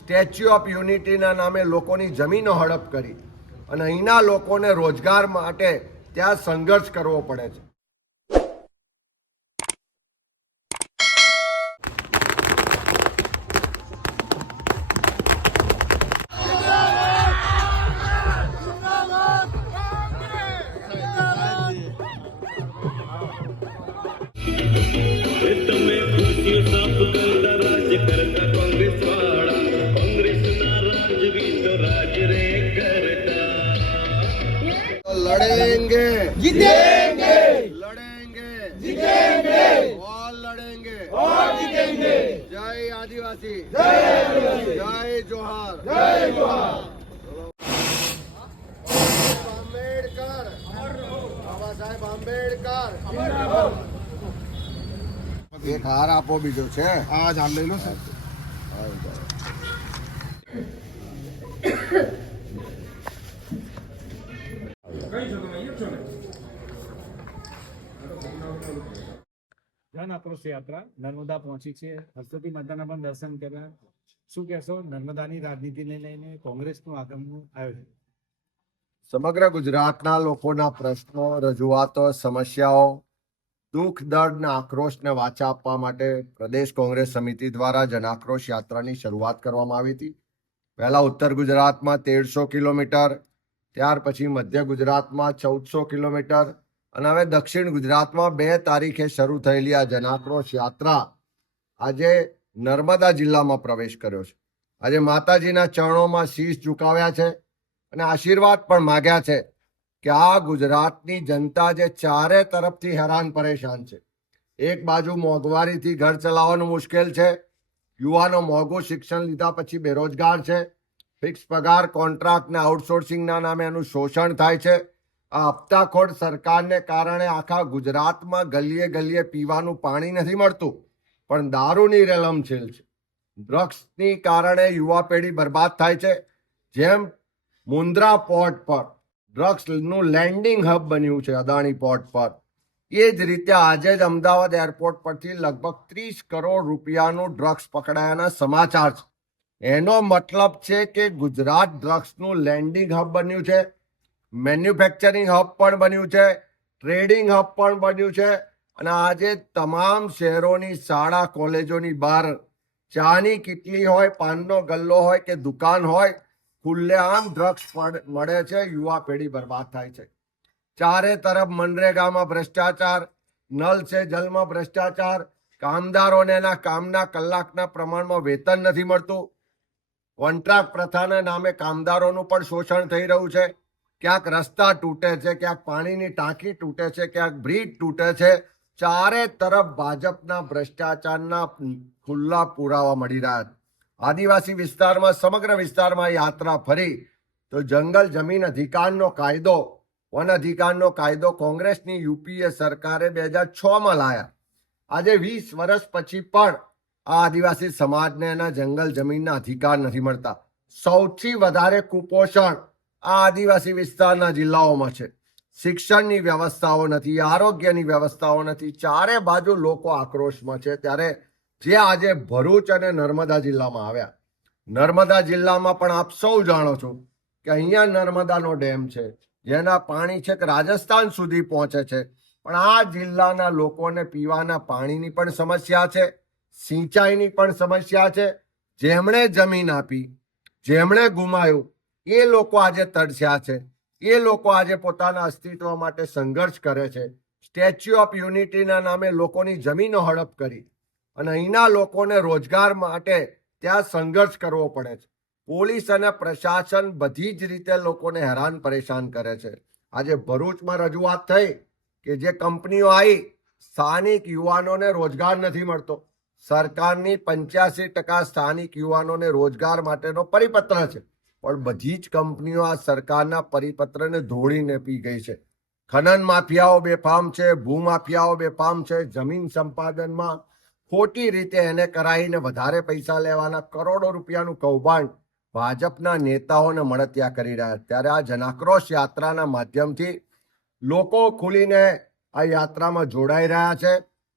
Statue of યુનિટીના નામે લોકોની જમીનો હડપ કરી અને અહીંના લોકોને રોજગાર માટે ત્યાં સંઘર્ષ કરવો પડે છે. लड़ेंगे जीतेंगे, लड़ेंगे जीतेंगे, और लड़ेंगे और जीतेंगे. जय आदिवासी, जय आदिवासी, जय जोहार, जय जोहार. आंबेडकर, बाबा साहेब आंबेडकर. एक हार आपो बीजो छे. आज हार ले लो सर. જન આક્રોશ યાત્રા નર્મદા પહોંચી છે. હર્ષદી માતાના પણ દર્શન કર્યા. શું કહેશો નર્મદાની રાજનીતિને લઈને કોંગ્રેસનું આગમનું આયોજન? સમગ્ર ગુજરાતના લોકોના પ્રશ્નો, રજૂઆતો, સમસ્યાઓ, દુઃખ, દર્દ અને આક્રોશને વાચા આપવા માટે પ્રદેશ કોંગ્રેસ સમિતિ દ્વારા જનાક્રોશ યાત્રાની શરૂઆત કરવામાં આવી હતી. પહેલા ઉત્તર ગુજરાતમાં 1300 કિલોમીટર, ત્યાર પછી મધ્ય ગુજરાતમાં 1400 કિલોમીટર અને હવે દક્ષિણ ગુજરાતમાં 2 તારીખે શરૂ થયેલી આ જનાક્રોશ યાત્રા આજે નર્મદા જિલ્લામાં પ્રવેશ કર્યો છે. આજે માતાજીના ચરણોમાં શીશ ઝુકાવ્યા છે અને આશીર્વાદ પણ માગ્યા છે કે આ ગુજરાતની જનતા જે ચારે તરફથી હેરાન પરેશાન છે. એક બાજુ મોંઘવારીથી ઘર ચલાવવાનું મુશ્કેલ છે, યુવાનો મોંઘું શિક્ષણ લીધા પછી બેરોજગાર છે, ફિક્સ પગાર, કોન્ટ્રાક્ટ ને આઉટસોર્સિંગના નામે એનું શોષણ થાય છે. આ હપ્તાખોર સરકારને કારણે આખા ગુજરાતમાં ગલીએ ગલીએ પીવાનું પાણી નથી મળતું, પણ દારૂની રેલમછેલ છે. ડ્રગ્સની કારણે યુવા પેઢી બરબાદ થાય છે. જેમ મુન્દ્રા પોર્ટ પર ડ્રગ્સનું લેન્ડિંગ હબ બન્યું છે અદાણી પોર્ટ પર, એ જ રીતે આજે જ અમદાવાદ એરપોર્ટ પરથી લગભગ 30 કરોડ રૂપિયાનું ડ્રગ્સ પકડાયાના સમાચાર છે. એનો મતલબ છે કે ગુજરાત ડ્રગ્સનું લેન્ડિંગ હબ બન્યું છે, મેન્યુફેક્ચરિંગ હબ પણ બન્યું છે, ટ્રેડિંગ હબ પણ બન્યું છે. અને આજે તમામ શહેરોની શાળા કોલેજોની બહાર ચાની કિટલી હોય, પાનનો ગલ્લો હોય કે દુકાન હોય, ખુલ્લેઆમ ડ્રગ્સ મળે છે. યુવા પેઢી બરબાદ થાય છે. ચારે તરફ મનરેગામાં ભ્રષ્ટાચાર, નલ સે જલમાં ભ્રષ્ટાચાર, કામદારોને એના કામના કલાકના પ્રમાણમાં વેતન નથી મળતું, કોન્ટ્રાક્ટ પ્રથાના નામે કામદારોનું પણ શોષણ થઈ રહ્યું છે. ક્યાંક રસ્તા તૂટે છે, ક્યાંક પાણીની ટાંકી તૂટે છે, ક્યાંક બ્રિજ તૂટે છે. ચારે તરફ ભાજપના ભ્રષ્ટાચારના ખુલ્લા પુરાવા મળી રહ્યા છે. આદિવાસી વિસ્તારમાં, સમગ્ર વિસ્તારમાં યાત્રા ફરી તો જંગલ જમીન અધિકારનો કાયદો, વન અધિકારનો કાયદો કોંગ્રેસની યુપીએ સરકારે 2006માં લાયા. આજે 20 વર્ષ પછી પણ આ આદિવાસી સમાજને એના જંગલ જમીનના અધિકાર નથી મળતા. સૌથી વધારે કુપોષણ આ આદિવાસી વિસ્તારના જિલ્લાઓમાં છે. શિક્ષણની વ્યવસ્થાઓ નથી, આરોગ્યની વ્યવસ્થાઓ નથી. ચારે બાજુ લોકો આક્રોશમાં છે. ત્યારે જે આજે ભરૂચ અને નર્મદા જિલ્લામાં આવ્યા, નર્મદા જિલ્લામાં પણ આપ સૌ જાણો છો કે અહીંયા નર્મદાનો ડેમ છે, જેના પાણી છે કે રાજસ્થાન સુધી પહોંચે છે. પણ આ જિલ્લાના લોકોને પીવાના પાણીની પણ સમસ્યા છે, સિંચાઈની પણ સમસ્યા છે. જેમણે જમીન આપી, જેમણે ગુમાયું, એ લોકો આજે તરસ્યા છે. એ લોકો આજે પોતાના અસ્તિત્વ માટે સંઘર્ષ કરે છે. સ્ટેચ્યુ ઓફ યુનિટીના નામે લોકોની જમીનો હડપ કરી અને અહીંના લોકોને રોજગાર માટે ત્યાં સંઘર્ષ કરવો પડે છે. પોલીસ અને પ્રશાસન બધી જ રીતે લોકોને હેરાન પરેશાન કરે છે. આજે ભરૂચમાં રજૂઆત થઈ કે જે કંપનીઓ આવી, સ્થાનિક યુવાનોને રોજગાર નથી મળતો. સરકારની 85% સ્થાનિક યુવાનોને રોજગાર માટેનો પરિપત્ર છે, પણ બધી જ કંપનીઓ આ સરકારના પરિપત્રને ધોળીને પી ગઈ છે. ખનન માફિયાઓ બેફામ છે, ભૂમાફિયાઓ બેફામ છે. જમીન સંપાદનમાં ખોટી રીતે એને કરાવીને વધારે પૈસા લેવાના કરોડો રૂપિયાનું કૌભાંડ ભાજપના નેતાઓને મળતિયા કરી રહ્યા. ત્યારે આ જનાક્રોશ યાત્રાના માધ્યમથી લોકો ખુલીને આ યાત્રામાં જોડાઈ રહ્યા છે.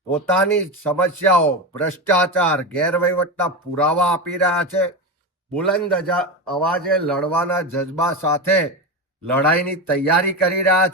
પોતાની સમસ્યાઓ, ભ્રષ્ટાચાર, ગેરવહીવટના પુરાવા આપી રહ્યા છે. બુલંદ અવાજે લડવાના જજ્બા સાથે લડાઈની તૈયારી કરી રહ્યા છે.